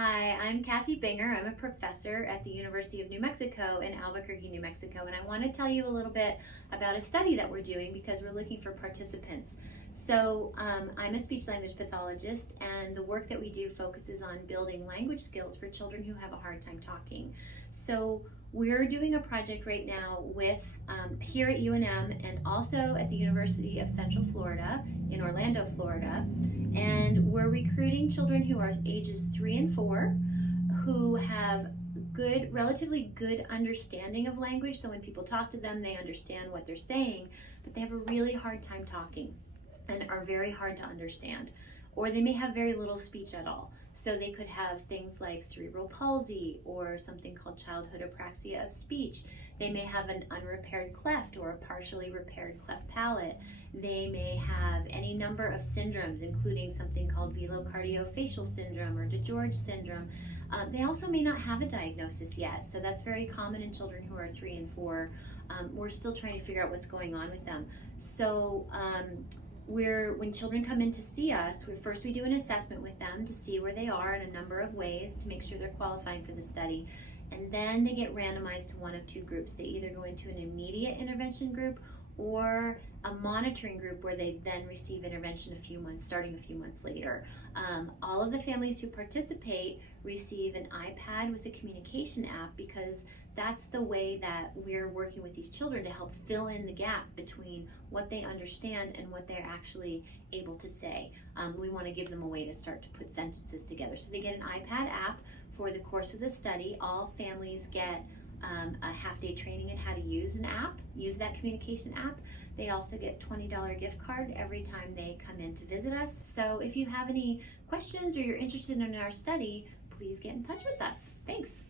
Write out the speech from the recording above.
Hi, I'm Kathy Binger. I'm a professor at the University of New Mexico in Albuquerque, New Mexico, and I want to tell you a little bit about a study that we're doing because we're looking for participants. I'm a speech language pathologist, and the work that we do focuses on building language skills for children who have a hard time talking. So we're doing a project right now with here at UNM and also at the University of Central Florida in Orlando, Florida. And we're recruiting children who are ages 3 and 4 who have relatively good understanding of language. So when people talk to them, they understand what they're saying, but they have a really hard time talking and are very hard to understand. Or they may have very little speech at all. So they could have things like cerebral palsy or something called childhood apraxia of speech. They may have an unrepaired cleft or a partially repaired cleft palate. They may have any number of syndromes, including something called velocardiofacial syndrome or DeGeorge syndrome. They also may not have a diagnosis yet, so that's very common in children who are 3 and 4. We're still trying to figure out what's going on with them. When children come in to see us, we do an assessment with them to see where they are in a number of ways to make sure they're qualifying for the study. And then they get randomized to one of two groups. They either go into an immediate intervention group or a monitoring group where they then receive intervention starting a few months later. All of the families who participate receive an iPad with a communication app because that's the way that we're working with these children to help fill in the gap between what they understand and what they're actually able to say. We want to give them a way to start to put sentences together. So they get an iPad app for the course of the study. All families get a half-day training in how to use that communication app. They also get a $20 gift card every time they come in to visit us. So if you have any questions or you're interested in our study, please get in touch with us. Thanks.